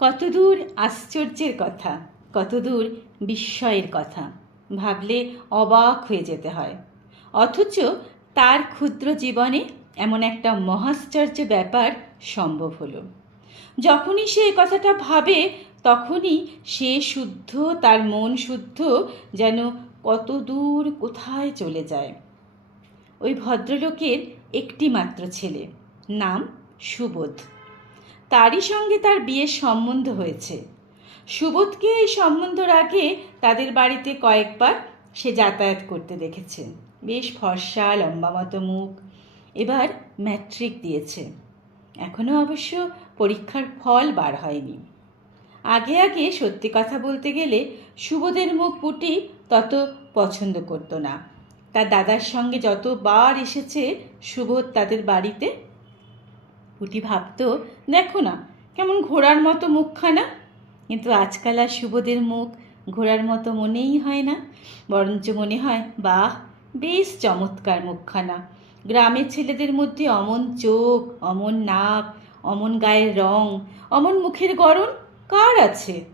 কতদূর আশ্চর্যের কথা, কতদূর বিস্ময়ের কথা ভাবলে অবাক হয়ে যেতে হয়। অথচ তার ক্ষুদ্র জীবনে এমন একটা মহাশ্চর্য ব্যাপার সম্ভব হলো। যখনই সে কথাটা ভাবে তখনই সে শুদ্ধ, তার মন শুদ্ধ, যেন কত দূর কোথায় চলে যায়। ওই ভদ্রলোকের একটি মাত্র ছেলে, নাম সুবোধ। তারই সঙ্গে তার বিয়ের সম্বন্ধ হয়েছে। সুবোধকে এই সম্বন্ধর আগে তাদের বাড়িতে কয়েকবার সে যাতায়াত করতে দেখেছে। বেশ ফর্সা, লম্বা মতো মুখ। এবার ম্যাট্রিক দিয়েছে। এখনও অবশ্য পরীক্ষার ফল বার হয়নি। আগে আগে সত্যি কথা বলতে গেলে সুবোধের মুখ পুটি তত পছন্দ করতো না। তার দাদার সঙ্গে যতবার এসেছে সুবোধ তাদের বাড়িতে, পুটি ভাবতো, দেখো না কেমন ঘোড়ার মতো মুখখানা। কিন্তু আজকাল আর সুবোধের মুখ ঘোড়ার মতো মনেই হয় না, বরঞ্চ মনে হয় বাহ, বেশ চমৎকার মুখখানা। গ্রামের ছেলেদের মধ্যে অমন চোখ, অমন নাক, অমন গায়ের রং, অমন মুখের গড়ন কার আছে?